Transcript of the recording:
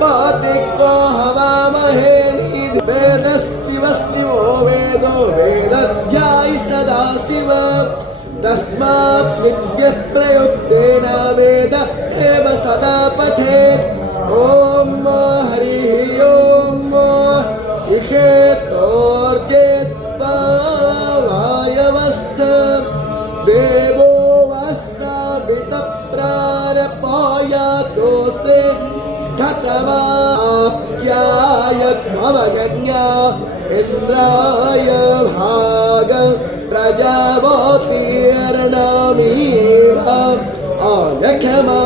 पातिक्वा हवामहे वेदः शिवो वेदो वेदध्यायि सदा शिव तस्मात् विद्यः प्रयुक्तेन वेद एव सदा पठेत् ॐ हरिः ॐ इषेतोर्जेत्वा वायवस्थ देवो वास्तावितप्रारपायातोस्ते ठतमाप्यायत्मवगन्या इन्द्राय भाग प्रजावतीर्णामीव आयखमा